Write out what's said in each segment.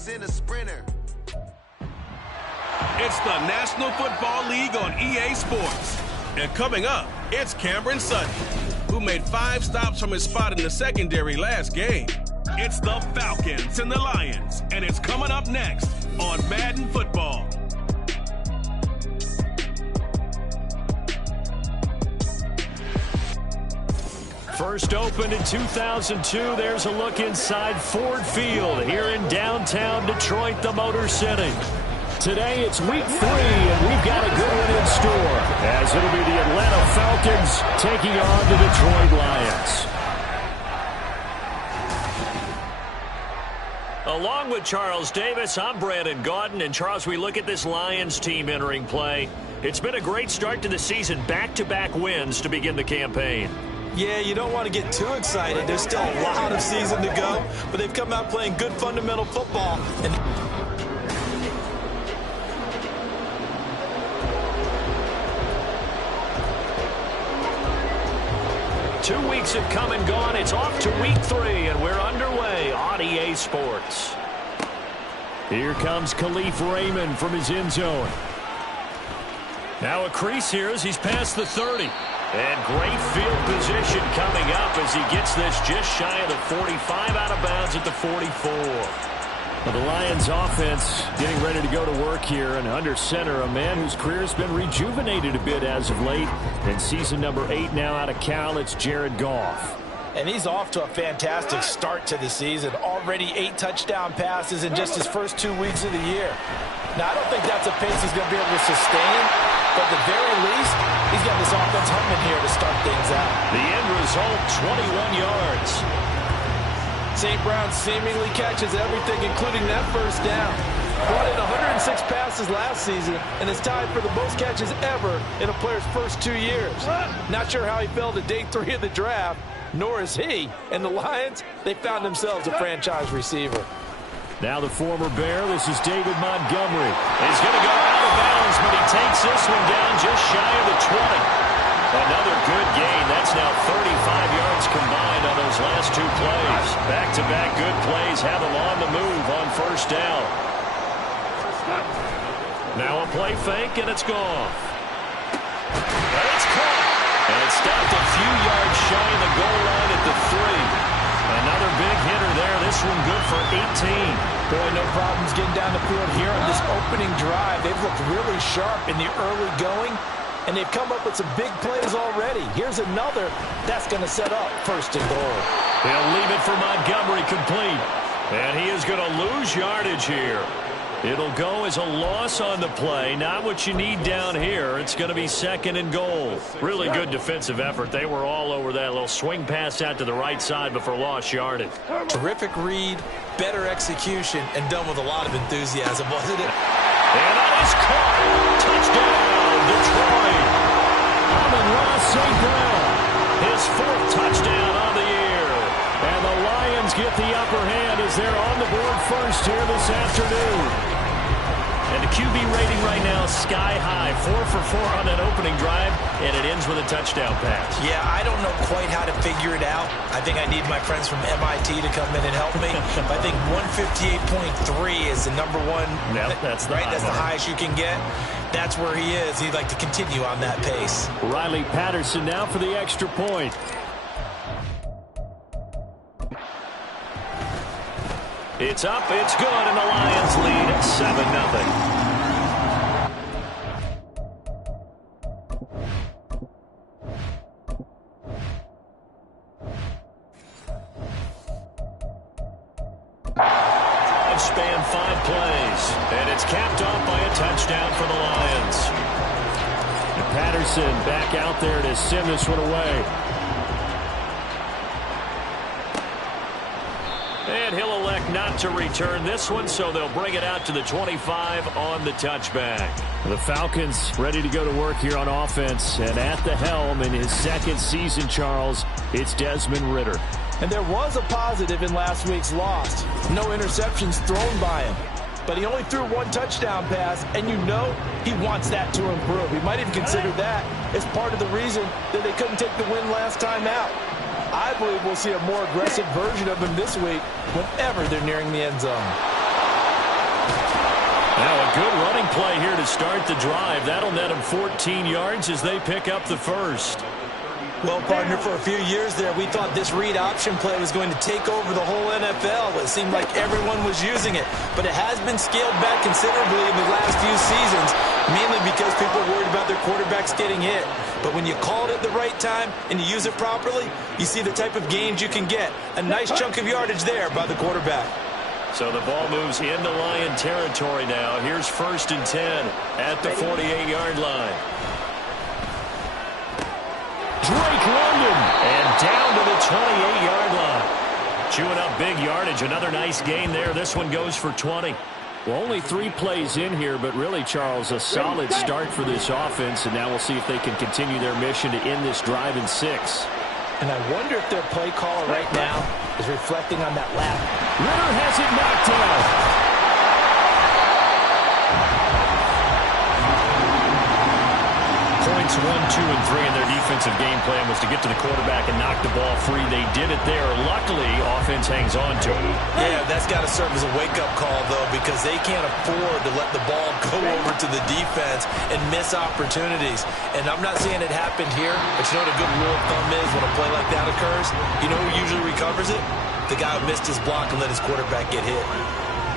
100% a sprinter. It's the National Football League on EA Sports. And coming up, it's Cameron Sutton, who made 5 stops from his spot in the secondary last game. It's the Falcons and the Lions, and it's coming up next on Madden Football. First opened in 2002, there's a look inside Ford Field here in downtown Detroit, the Motor City. Today it's week 3, and we've got a good one in store, as it'll be the Atlanta Falcons taking on the Detroit Lions. Along with Charles Davis, I'm Brandon Gaudin. And Charles, we look at this Lions team entering play. It's been a great start to the season, back-to-back wins to begin the campaign. Yeah, you don't want to get too excited. There's still a lot of season to go, but they've come out playing good fundamental football. And 2 weeks have come and gone. It's off to week 3, and we're underway on EA Sports. Here comes Khalif Raymond from his end zone. Now a crease here as he's past the 30. And great field position coming up as he gets this just shy of the 45, out of bounds at the 44. Well, the Lions offense getting ready to go to work here, and under center, a man whose career has been rejuvenated a bit as of late. In season number 8 now out of Cal, it's Jared Goff. And he's off to a fantastic start to the season. Already 8 touchdown passes in just his first 2 weeks of the year. Now, I don't think that's a pace he's going to be able to sustain, but at the very least, he's got this offense humming here to start things out. The end result, 21 yards. St. Brown seemingly catches everything, including that first down. Brought in 106 passes last season and is tied for the most catches ever in a player's first 2 years. Not sure how he fell to day 3 of the draft, nor is he. And the Lions, they found themselves a franchise receiver. Now the former Bear, this is David Montgomery. He's going to go out of bounds, but he takes this one down just shy of the 20. Another good gain. That's now 35 yards combined on those last 2 plays. Back-to-back good plays have him on the move on first down. Now a play fake, and it's gone. It's caught. And it's stopped a few yards shy of the goal line at the 3. Another big hitter there. This one good for 18. Boy, no problems getting down the field here on this opening drive. They've looked really sharp in the early going, and they've come up with some big plays already. Here's another that's going to set up first and goal. They'll leave it for Montgomery complete. And he is going to lose yardage here. It'll go as a loss on the play. Not what you need down here. It's going to be second and goal. Really good defensive effort. They were all over that little swing pass out to the right side before lost yardage. Terrific read, better execution, and done with a lot of enthusiasm, wasn't it? And that is caught. Touchdown, Detroit. Amon-Ra St. Brown. His 4th touchdown on the year. And the Lions get the upper hand as they're on the board first here this afternoon. And the QB rating right now is sky high. 4 for 4 on that opening drive, and it ends with a touchdown pass. Yeah, I don't know quite how to figure it out. I think I need my friends from MIT to come in and help me. But I think 158.3 is the number one. Yep, that's the right. That's the highest you can get. That's where he is. He'd like to continue on that pace. Riley Patterson now for the extra point. It's up, it's good, and the Lions lead at 7-0. Span 5 plays, and it's capped off by a touchdown for the Lions. And Patterson back out there to send this one away. And he'll elect not to return this one, so they'll bring it out to the 25 on the touchback. The Falcons ready to go to work here on offense, and at the helm in his 2nd season, Charles, it's Desmond Ridder. And there was a positive in last week's loss. No interceptions thrown by him. But he only threw 1 touchdown pass, and you know he wants that to improve. He might even consider that as part of the reason that they couldn't take the win last time out. I believe we'll see a more aggressive version of him this week whenever they're nearing the end zone. Now a good running play here to start the drive. That'll net them 14 yards as they pick up the first. Well, partner, for a few years there, we thought this read option play was going to take over the whole NFL. It seemed like everyone was using it. But it has been scaled back considerably in the last few seasons, mainly because people are worried about their quarterbacks getting hit. But when you call it at the right time and you use it properly, you see the type of gains you can get. A nice chunk of yardage there by the quarterback. So the ball moves into Lion territory now. Here's 1st and 10 at the 48-yard line. Drake London, and down to the 28-yard line. Chewing up big yardage. Another nice gain there. This one goes for 20. Well, only 3 plays in here, but really, Charles, a solid start for this offense, and now we'll see if they can continue their mission to end this drive in 6. And I wonder if their play caller right now is reflecting on that lap. Ritter has it knocked down. Points 1, 2, and 3 in their defensive game plan was to get to the quarterback and knock the ball free. They did it there. Luckily, offense hangs on to it. Yeah, that's got to serve as a wake-up call, though, because they can't afford to let the ball go over to the defense and miss opportunities. And I'm not saying it happened here, but you know what a good rule of thumb is when a play like that occurs? You know who usually recovers it? The guy who missed his block and let his quarterback get hit.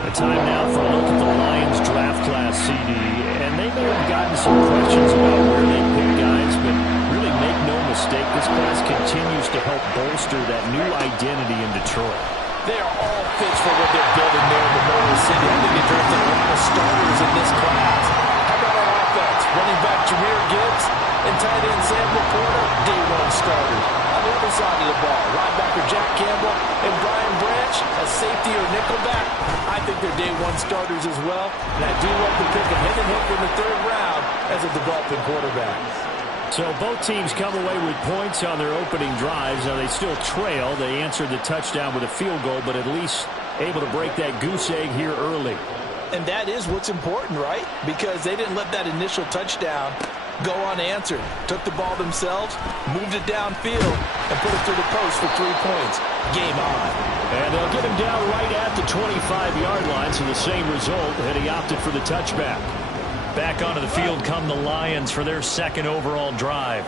A time now for a look at the Lions draft class, CD. And they may have gotten some questions about where they pick guys, but really make no mistake, this class continues to help bolster that new identity in Detroit. They are all fits for what they're building there in the Motor City. I think they drafted a lot of starters in this class. How about on offense? Running back Jahmyr Gibbs and tight end Sam Laporta, day 1 starters. On the other side of the ball, linebacker Jack Campbell and Brian Branch, a safety or nickelback. I think they're day 1 starters as well. And I do love the pick of Hendon Hook in the 3rd round as a developing quarterback. So both teams come away with points on their opening drives. Now they still trail. They answered the touchdown with a field goal, but at least able to break that goose egg here early. And that is what's important, right? Because they didn't let that initial touchdown go unanswered. Took the ball themselves, moved it downfield, and put it through the post for 3 points. Game on. And they'll get him down right at the 25-yard line, so the same result, and he opted for the touchback. Back onto the field come the Lions for their 2nd overall drive.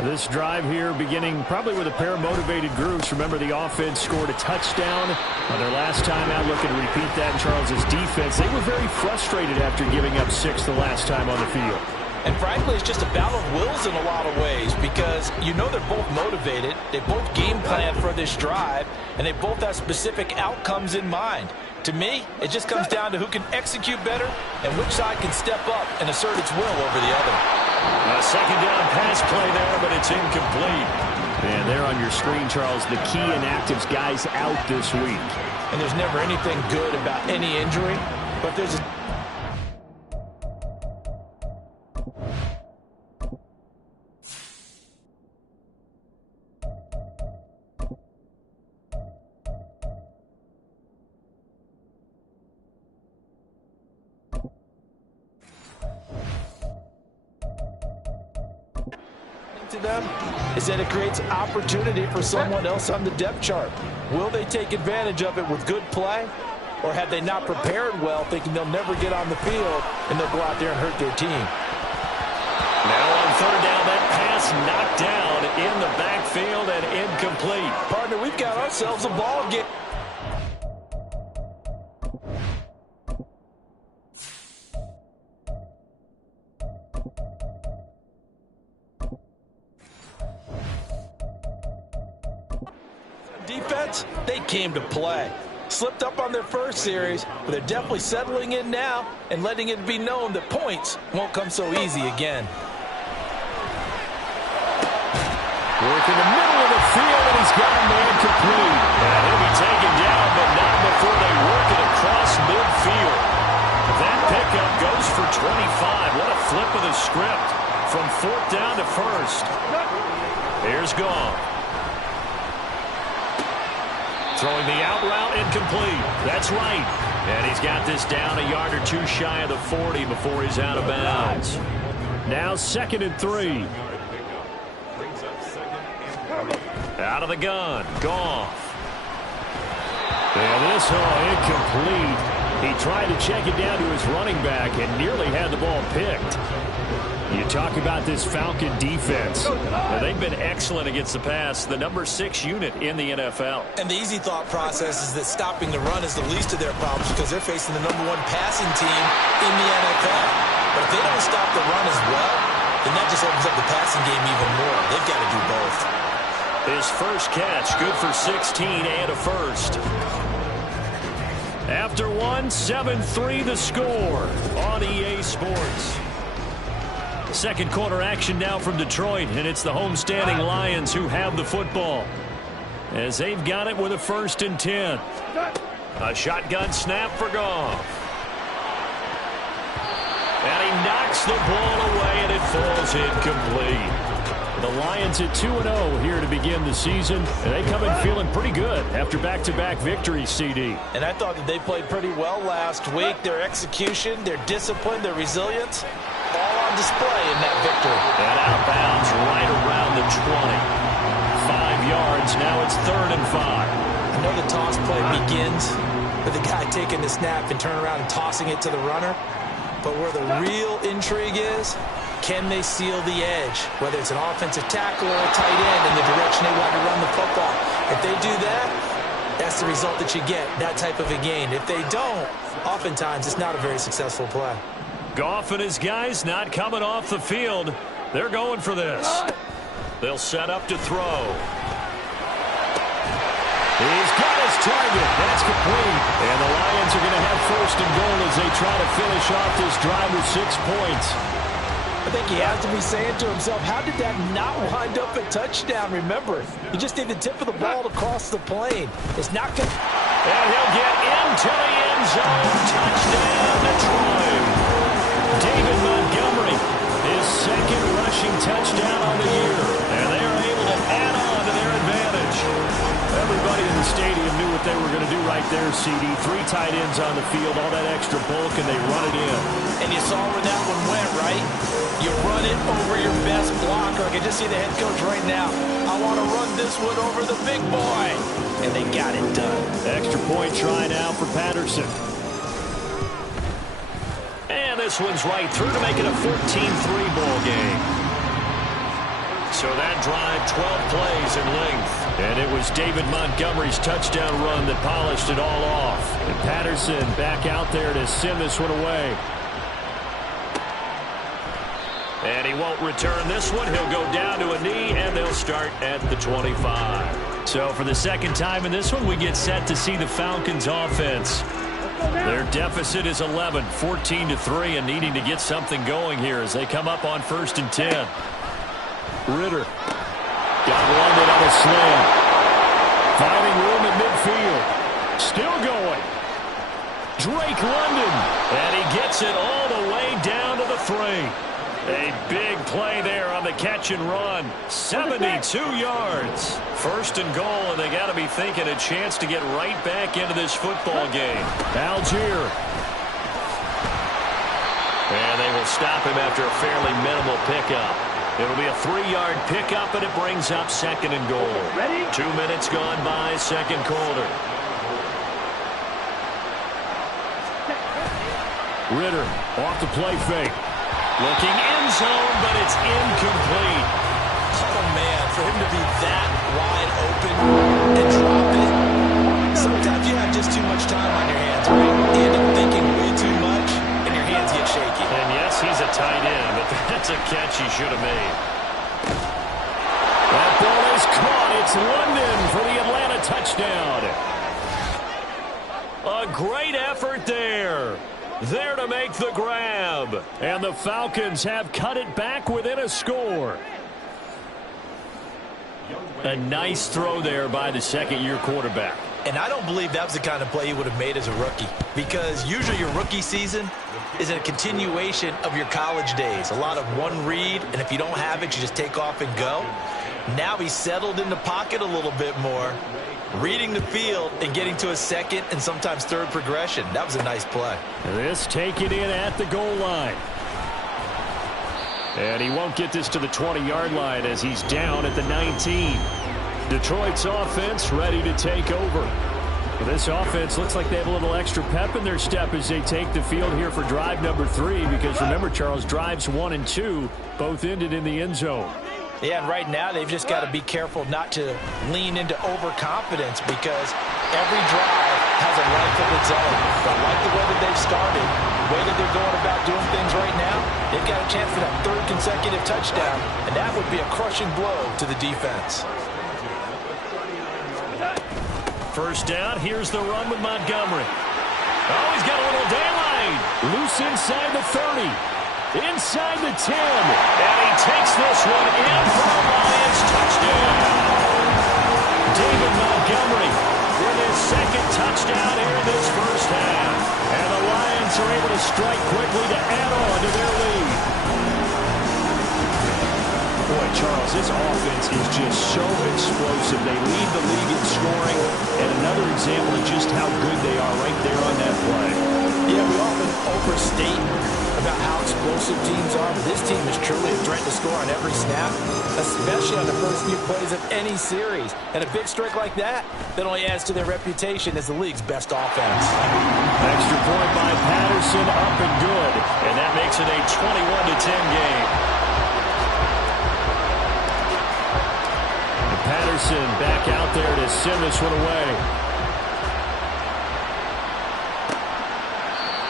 This drive here beginning probably with a pair of motivated groups. Remember, the offense scored a touchdown on their last time out. Looking to repeat that in Charles's defense. They were very frustrated after giving up 6 the last time on the field. And frankly, it's just a battle of wills in a lot of ways because you know they're both motivated. They both game plan for this drive, and they both have specific outcomes in mind. To me, it just comes down to who can execute better and which side can step up and assert its will over the other. A 2nd down pass play there, but it's incomplete. And there on your screen, Charles, the key inactives guys out this week. And there's never anything good about any injury, but there's a to them is that it creates opportunity for someone else on the depth chart. Will they take advantage of it with good play, or have they not prepared well, thinking they'll never get on the field and they'll go out there and hurt their team? Now on 3rd down, that pass knocked down in the backfield and incomplete. Partner, we've got ourselves a ball game. Defense, they came to play. Slipped up on their first series, but they're definitely settling in now and letting it be known that points won't come so easy again. Work in the middle of the field, and he's got a man complete. And he'll be taken down, but not before they work it across midfield. That pickup goes for 25. What a flip of the script from 4th down to 1st. Here's Goff. Throwing the out route, incomplete. That's right. And he's got this down a yard or 2 shy of the 40 before he's out of bounds. Now 2nd and 3. Out of the gun. Goff. And this incomplete. He tried to check it down to his running back and nearly had the ball picked. You talk about this Falcon defense. Well, they've been excellent against the pass, the number 6 unit in the NFL. And the easy thought process is that stopping the run is the least of their problems because they're facing the number 1 passing team in the NFL. But if they don't stop the run as well, then that just opens up the passing game even more. They've got to do both. His first catch, good for 16 and a first. After one, 7-3 the score on EA Sports. Second quarter action now from Detroit, and it's the homestanding Lions who have the football as they've got it with a 1st and 10. A shotgun snap for Goff. And he knocks the ball away, and it falls incomplete. The Lions at 2-0 here to begin the season, and they come in feeling pretty good after back-to-back victories, CD. And I thought that they played pretty well last week. Their execution, their discipline, their resilience, all on display in that victory. And outbounds right around the 20. 5 yards, now it's 3rd and 5. I know the toss play begins with the guy taking the snap and turning around and tossing it to the runner. But where the real intrigue is, can they seal the edge? Whether it's an offensive tackle or a tight end in the direction they want to run the football. If they do that, that's the result that you get, that type of a gain. If they don't, oftentimes it's not a very successful play. Goff and his guys not coming off the field. They're going for this. They'll set up to throw. He's got his target. That's complete. And the Lions are going to have 1st and goal as they try to finish off this drive with 6 points. I think he has to be saying to himself, how did that not wind up a touchdown? Remember, you just need the tip of the ball to cross the plane. It's not going to... And he'll get into the end zone. Touchdown, Detroit. David Montgomery, his 2nd rushing touchdown on the year. And they are able to add on to their advantage. Everybody in the stadium knew what they were going to do right there, CD. 3 tight ends on the field, all that extra bulk, and they run it in. And you saw where that one went, right? You run it over your best blocker. I can just see the head coach right now. I want to run this one over the big boy. And they got it done. Extra point try now for Patterson. And this one's right through to make it a 14-3 ball game. So that drive, 12 plays in length. And it was David Montgomery's touchdown run that polished it all off. And Patterson back out there to send this one away. And he won't return this one. He'll go down to a knee, and they'll start at the 25. So for the 2nd time in this one, we get set to see the Falcons offense. Their deficit is 11, 14-3, and needing to get something going here as they come up on 1st and 10. Ritter got London on a slam. Finding room at midfield. Still going. Drake London. And he gets it all the way down to the 3. A big play there on the catch and run. 72 yards. 1st and goal, and they got to be thinking a chance to get right back into this football game. Algier. And they will stop him after a fairly minimal pickup. It'll be a 3-yard pickup, and it brings up 2nd and goal. 2 minutes gone by, 2nd quarter. Ritter off the play fake. Looking end zone, but it's incomplete. Oh, man, for him to be that wide open and drop it, sometimes you have just too much time on your hands, right? You end up thinking way too much, and your hands get shaky. And yes, he's a tight end, but that's a catch he should have made. That ball is caught. It's London for the Atlanta touchdown. A great effort there. There to make the grab. And the Falcons have cut it back within a score. A nice throw there by the 2nd-year quarterback. And I don't believe that was the kind of play he would have made as a rookie. Because usually your rookie season is a continuation of your college days. A lot of one read, and if you don't have it, you just take off and go. Now he's settled in the pocket a little bit more, reading the field and getting to a 2nd and sometimes 3rd progression. That was a nice play. This taken in at the goal line. And he won't get this to the 20-yard line as he's down at the 19. Detroit's offense ready to take over. This offense looks like they have a little extra pep in their step as they take the field here for drive number 3, because remember, Charles, drives 1 and 2 both ended in the end zone. Yeah, and right now they've just got to be careful not to lean into overconfidence, because every drive has a life of its own. I like the way that they've started, the way that they're going about doing things right now. They've got a chance for that 3rd consecutive touchdown, and that would be a crushing blow to the defense. First down, here's the run with Montgomery. Oh, he's got a little daylight. Loose inside the 30. Inside the 10. And he takes this one in for a Lions touchdown. David Montgomery with his 2nd touchdown here in this first half. And the Lions are able to strike quickly to add on to their lead. Boy, Charles, this offense is just so explosive. They lead the league in scoring, and another example of just how good they are right there on that play. Yeah, we often overstate about how explosive teams are, but this team is truly a threat to score on every snap, especially on the first few plays of any series. And a big streak like that only adds to their reputation as the league's best offense. Extra point by Patterson, up and good, and that makes it a 21-10 game. Patterson back out there to send this one away.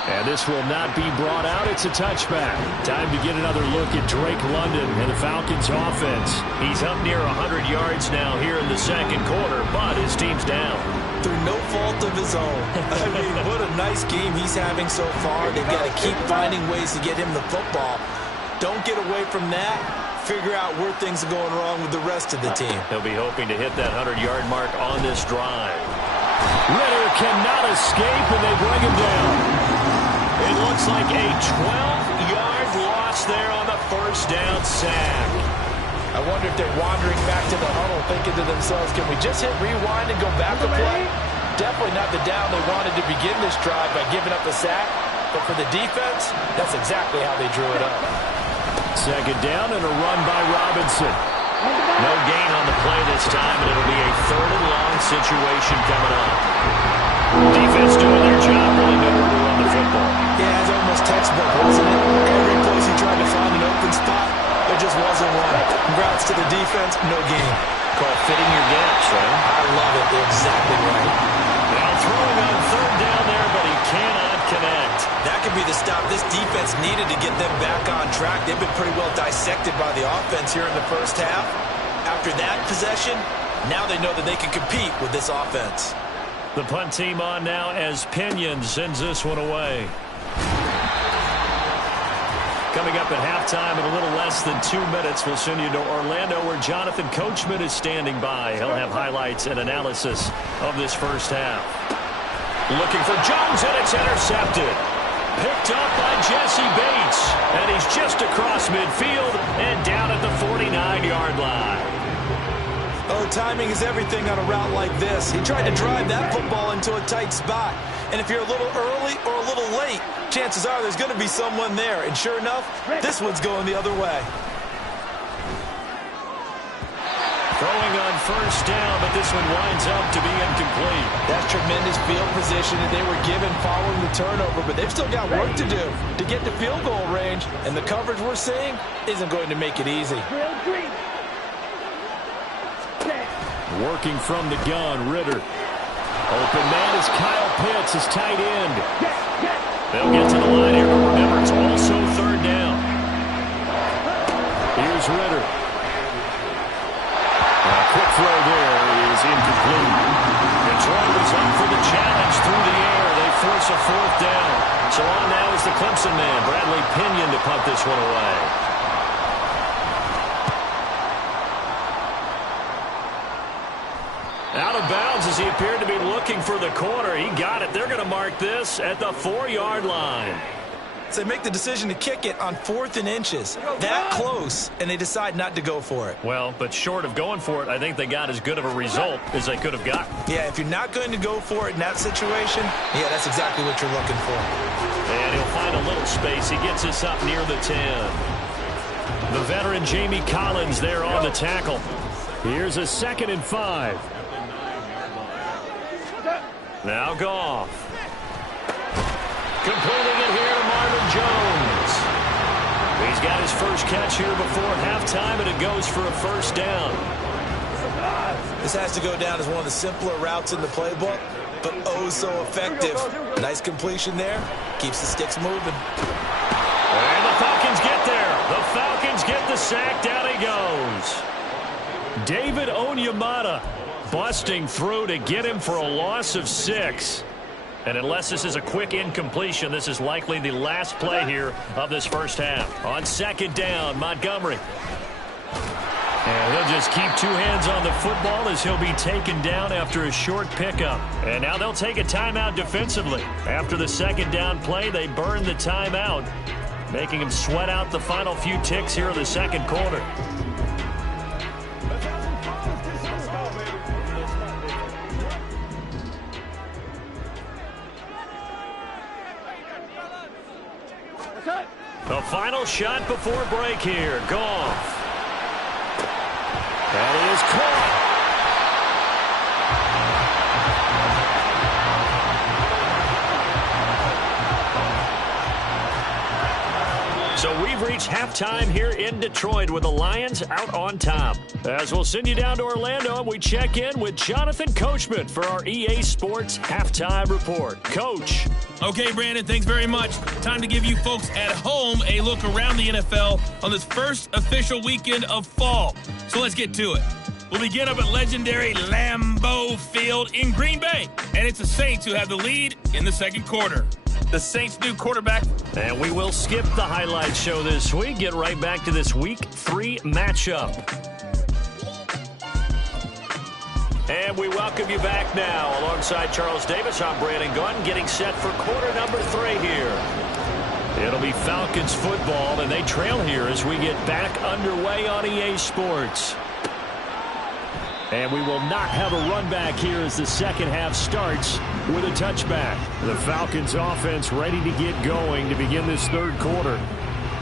And this will not be brought out. It's a touchback. Time to get another look at Drake London and the Falcons offense. He's up near 100 yards now here in the second quarter, but his team's down. Through no fault of his own. I mean, what a nice game he's having so far. They've got to keep finding ways to get him the football. Don't get away from that. Figure out where things are going wrong with the rest of the team. He'll be hoping to hit that 100-yard mark on this drive. Ritter cannot escape, and they bring him down. It looks like a 12-yard loss there on the first down sack. I wonder if they're wandering back to the huddle thinking to themselves, can we just hit rewind and go back a play? Definitely not the down they wanted to begin this drive by giving up a sack. But for the defense, that's exactly how they drew it up. Second down and a run by Robinson. No gain on the play this time, and it'll be a 3rd and long situation coming up. Defense doing their job, really nowhere to run the football. Yeah, it's almost textbook, wasn't it? Every place he tried to find an open spot, there just wasn't one. Congrats to the defense, no gain. Call fitting your gaps, right? I love it. They're exactly right. Now throwing on 3rd down there, but he cannot connect. That could be the stop this defense needed to get them back on track. They've been pretty well dissected by the offense here in the first half. After that possession, now they know that they can compete with this offense. The punt team on now as Pinion sends this one away. Coming up at halftime in a little less than 2 minutes, we'll send you to Orlando where Jonathan Coachman is standing by. He'll have highlights and analysis of this first half. Looking for Jones, and it's intercepted. Picked up by Jesse Bates. And he's just across midfield and down at the 49-yard line. Oh, timing is everything on a route like this. He tried to drive that football into a tight spot. And if you're a little early or a little late, chances are there's going to be someone there. And sure enough, this one's going the other way. Throwing on first down, but this one winds up to be incomplete. That's tremendous field position that they were given following the turnover, but they've still got work to do to get to field goal range, and the coverage we're seeing isn't going to make it easy. Working from the gun, Ritter. Open man is Kyle Pitts, his tight end. They'll get to the line here, but remember, it's also 3rd down. Here's Ritter. Quick throw there is incomplete. Detroit was up for the challenge through the air. They force a 4th down. So on now is the Clemson man, Bradley Pinion, to punt this one away. Out of bounds as he appeared to be looking for the corner. He got it. They're going to mark this at the 4-yard line. So they make the decision to kick it on 4th and inches. That close, and they decide not to go for it. Well, but short of going for it, I think they got as good of a result as they could have gotten. Yeah, if you're not going to go for it in that situation, yeah, that's exactly what you're looking for. And he'll find a little space. He gets us up near the 10. The veteran Jamie Collins there on the tackle. Here's a 2nd and 5. Now Goff. Completing it here to Marvin Jones. He's got his first catch here before halftime, and it goes for a first down. This has to go down as one of the simpler routes in the playbook, but oh so effective. Nice completion there. Keeps the sticks moving. And the Falcons get there. The Falcons get the sack. Down he goes. David Onyemata busting through to get him for a loss of 6. And unless this is a quick incompletion, this is likely the last play here of this first half. On second down, Montgomery. And he'll just keep 2 hands on the football as he'll be taken down after a short pickup. And now they'll take a timeout defensively. After the second down play, they burn the timeout, making him sweat out the final few ticks here in the second quarter. The final shot before break here. Goff. That is caught. So we've reached halftime here in Detroit with the Lions out on top. As we'll send you down to Orlando and we check in with Jonathan Coachman for our EA Sports Halftime Report. Coach. Okay, Brandon, thanks very much. Time to give you folks at home a look around the NFL on this first official weekend of fall. So let's get to it. We'll begin up at legendary Lambeau Field in Green Bay. And it's the Saints who have the lead in the second quarter. The Saints' new quarterback. And we will skip the highlight show this week. Get right back to this Week 3 matchup. And we welcome you back now. Alongside Charles Davis, I'm Brandon Gunn, getting set for quarter number 3 here. It'll be Falcons football, and they trail here as we get back underway on EA Sports. And we will not have a run back here as the second half starts with a touchback. The Falcons offense ready to get going to begin this third quarter.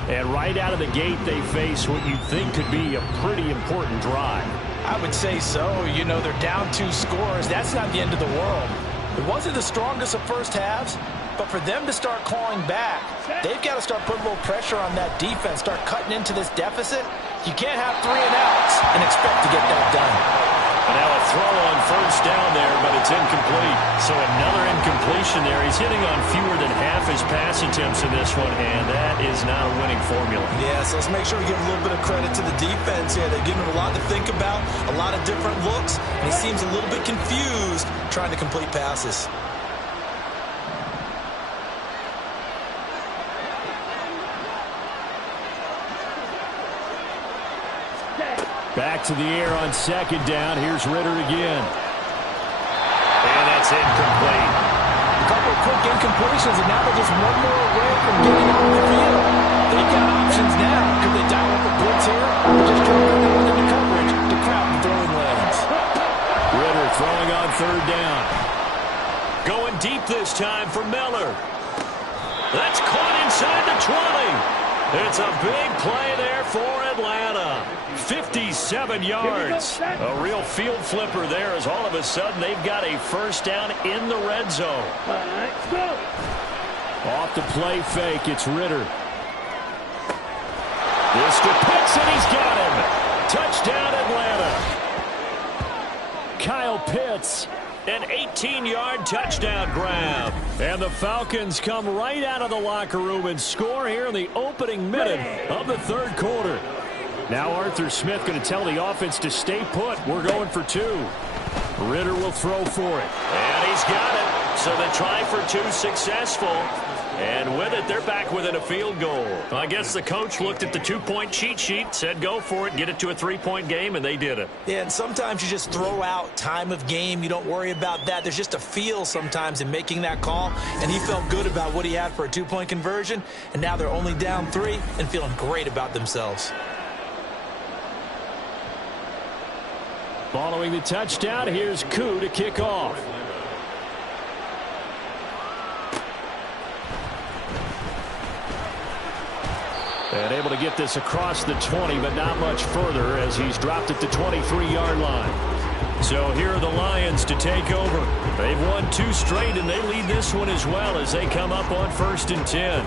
And right out of the gate, they face what you'd think could be a pretty important drive. I would say so. You know, they're down 2 scores. That's not the end of the world. It wasn't the strongest of first halves, but for them to start clawing back, they've got to start putting a little pressure on that defense, start cutting into this deficit. You can't have 3 and outs and expect to get that done. And now a throw on first down there, but it's incomplete. So another incompletion there. He's hitting on fewer than half his pass attempts in this one, and that is not a winning formula. Yeah, so let's make sure we give a little bit of credit to the defense here. They're giving him a lot to think about, a lot of different looks, and he seems a little bit confused trying to complete passes. Back to the air on second down. Here's Ritter again. And that's incomplete. A couple of quick incompletions, and now they're just one more away from getting off the field. They've got options now. Could they dial up a blitz here? Or just try to put them into coverage to crowd the throwing lanes? Ritter throwing on third down. Going deep this time for Miller. That's caught inside the 20. It's a big play there for Atlanta. 57 yards. A real field flipper there as all of a sudden they've got a first down in the red zone. Let's go. Off the play fake, it's Ritter. This to Pitts, and he's got him. Touchdown Atlanta. Kyle Pitts. An 18-yard touchdown grab. And the Falcons come right out of the locker room and score here in the opening minute of the third quarter. Now Arthur Smith going to tell the offense to stay put. We're going for 2. Ritter will throw for it. And he's got it. So the try for 2 successful. And with it, they're back within a field goal. I guess the coach looked at the 2-point cheat sheet, said go for it, get it to a 3-point game, and they did it. Yeah, and sometimes you just throw out time of game. You don't worry about that. There's just a feel sometimes in making that call, and he felt good about what he had for a 2-point conversion, and now they're only down 3 and feeling great about themselves. Following the touchdown, here's Koo to kick off. And able to get this across the 20, but not much further as he's dropped at the 23-yard line. So here are the Lions to take over. They've won 2 straight, and they lead this one as well as they come up on 1st and 10.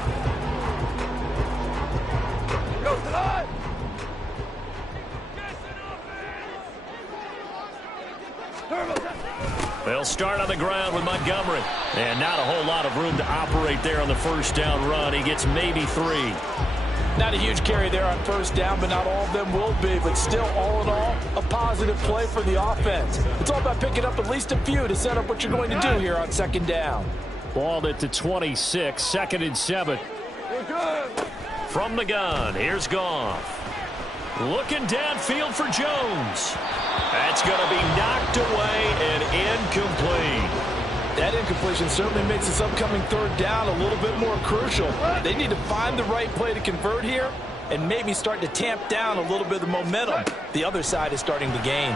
They'll start on the ground with Montgomery. And not a whole lot of room to operate there on the 1st down run. He gets maybe 3. Not a huge carry there on 1st down, but not all of them will be. But still, all in all, a positive play for the offense. It's all about picking up at least a few to set up what you're going to do here on 2nd down. Balled at the 26, 2nd and 7. From the gun, here's Goff. Looking downfield for Jones. That's going to be knocked away and incomplete. That incompletion certainly makes this upcoming 3rd down a little bit more crucial. They need to find the right play to convert here and maybe start to tamp down a little bit of the momentum the other side is starting to gain.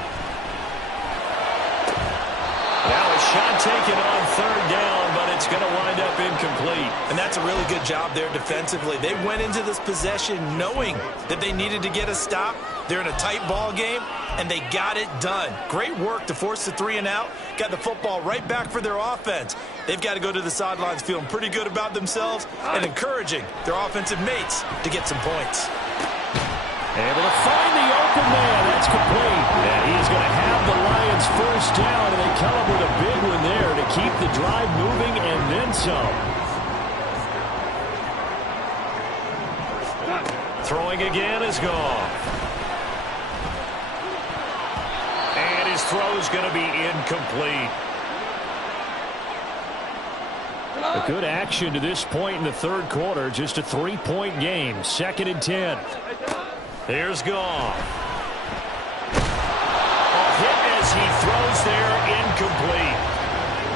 Now a shot taken on 3rd down, but it's going to wind up incomplete. And that's a really good job there defensively. They went into this possession knowing that they needed to get a stop. They're in a tight ball game, and they got it done. Great work to force the 3 and out. Got the football right back for their offense. They've got to go to the sidelines feeling pretty good about themselves and encouraging their offensive mates to get some points. Able to find the open man. That's complete. And he's going to have the Lions 1st down, and they come up with a big one there to keep the drive moving and then some. Throwing again is Goff. And his throw is going to be incomplete. A good action to this point in the 3rd quarter. Just a 3-point game. 2nd and 10. Here's Goff. A hit as he throws there, incomplete.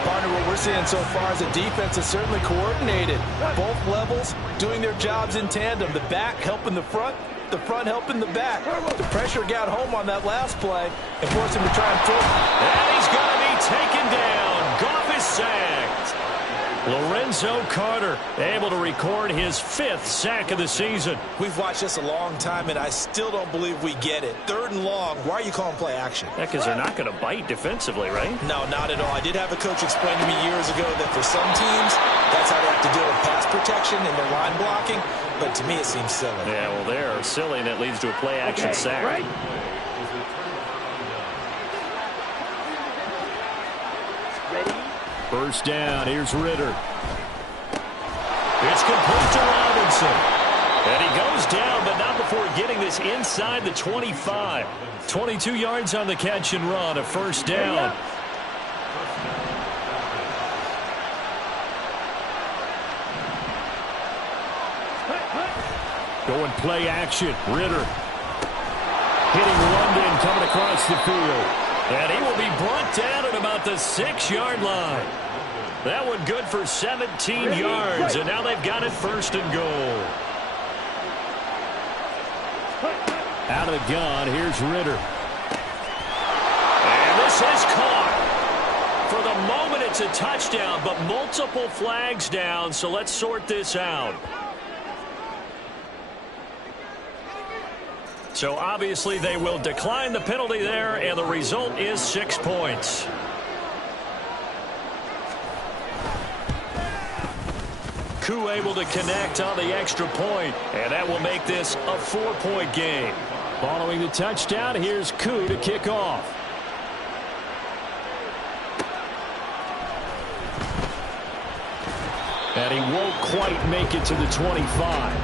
Partner, what we're seeing so far is the defense is certainly coordinated. Both levels doing their jobs in tandem. The back helping the front helping the back. The pressure got home on that last play and forced him to try and throw. And he's going to be taken down. Goff is sacked. Lorenzo Carter able to record his 5th sack of the season. We've watched this a long time, and I still don't believe we get it. 3rd and long. Why are you calling play action? Yeah, because they're not going to bite defensively, right? No, not at all. I did have a coach explain to me years ago that for some teams, that's how they have to deal with pass protection and their line blocking. But to me, it seems silly. Yeah, well, they're silly, and it leads to a play action sack. Right. First down, here's Ritter. It's complete to Robinson. And he goes down, but not before getting this inside the 25. 22 yards on the catch and run, a 1st down. Going play action, Ritter. Hitting London coming across the field. And he will be brought down at about the 6-yard line. That one good for 17 yards, and now they've got it 1st and goal. Out of the gun, here's Ritter. And this is caught. For the moment, it's a touchdown, but multiple flags down, so let's sort this out. So obviously they will decline the penalty there, and the result is 6 points. Koo able to connect on the extra point, and that will make this a 4-point game. Following the touchdown, here's Koo to kick off. And he won't quite make it to the 25.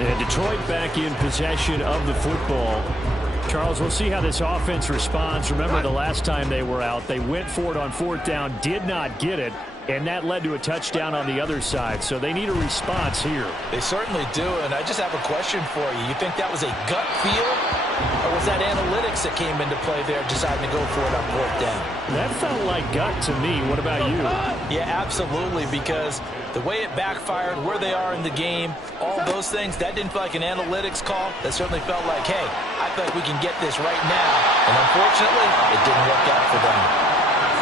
And Detroit back in possession of the football. Charles, we'll see how this offense responds. Remember the last time they were out, they went for it on 4th down, did not get it, and that led to a touchdown on the other side. So they need a response here. They certainly do, and I just have a question for you. You think that was a gut feel, or was that analytics that came into play there deciding to go for it on 4th down? That felt like gut to me. What about you? Yeah, absolutely, because the way it backfired, where they are in the game, all those things, that didn't feel like an analytics call. That certainly felt like, hey, I feel like we can get this right now. And unfortunately, it didn't work out for them.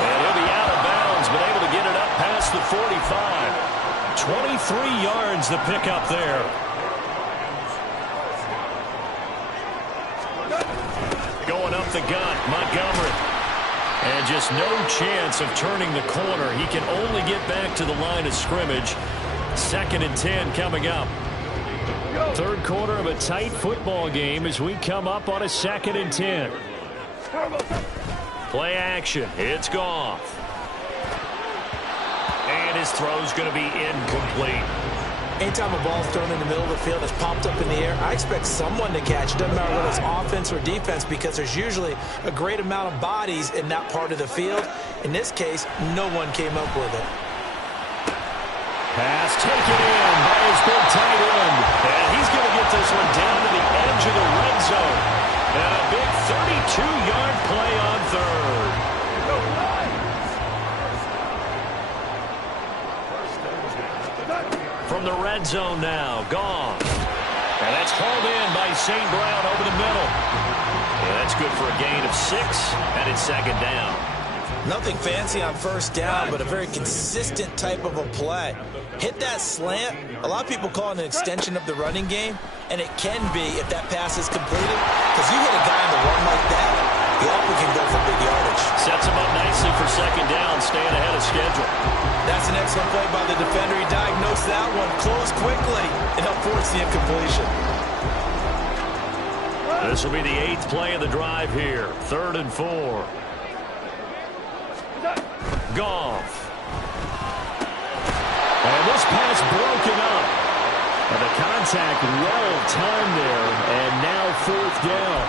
And he'll be out of bounds, but able to get it up past the 45. 23 yards the pickup there. Going up the gut, Montgomery. And just no chance of turning the corner. He can only get back to the line of scrimmage. 2nd and 10 coming up. Third quarter of a tight football game as we come up on a 2nd and 10. Play action. It's Goff. And his throw's going to be incomplete. Anytime a ball's thrown in the middle of the field, it's popped up in the air, I expect someone to catch. It doesn't matter whether it's offense or defense, because there's usually a great amount of bodies in that part of the field. In this case, no one came up with it. Pass taken in by his big tight end. And he's going to get this one down to the edge of the red zone. And a big 32-yard play on third. From the red zone now, Goff. And that's hauled in by St. Brown over the middle. And that's good for a gain of 6, and it's 2nd down. Nothing fancy on 1st down, but a very consistent type of a play. Hit that slant. A lot of people call it an extension of the running game, and it can be if that pass is completed, because you hit a guy on the run like that, he often can go for big yardage. Sets him up nicely for 2nd down, staying ahead of schedule. That's an excellent play by the defender. He diagnosed that one, closed quickly, and helped force the incompletion. This will be the 8th play of the drive here. 3rd and 4. Goff. And this pass broken up. And the contact well timed there, and now 4th down.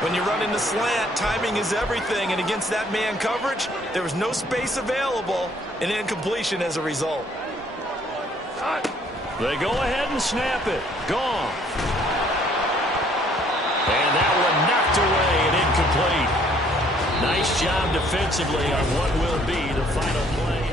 When you're running the slant, timing is everything, and against that man coverage, there was no space available, and incompletion as a result. They go ahead and snap it. Goff. And that one knocked away and incomplete. Nice job defensively on what will be the final play.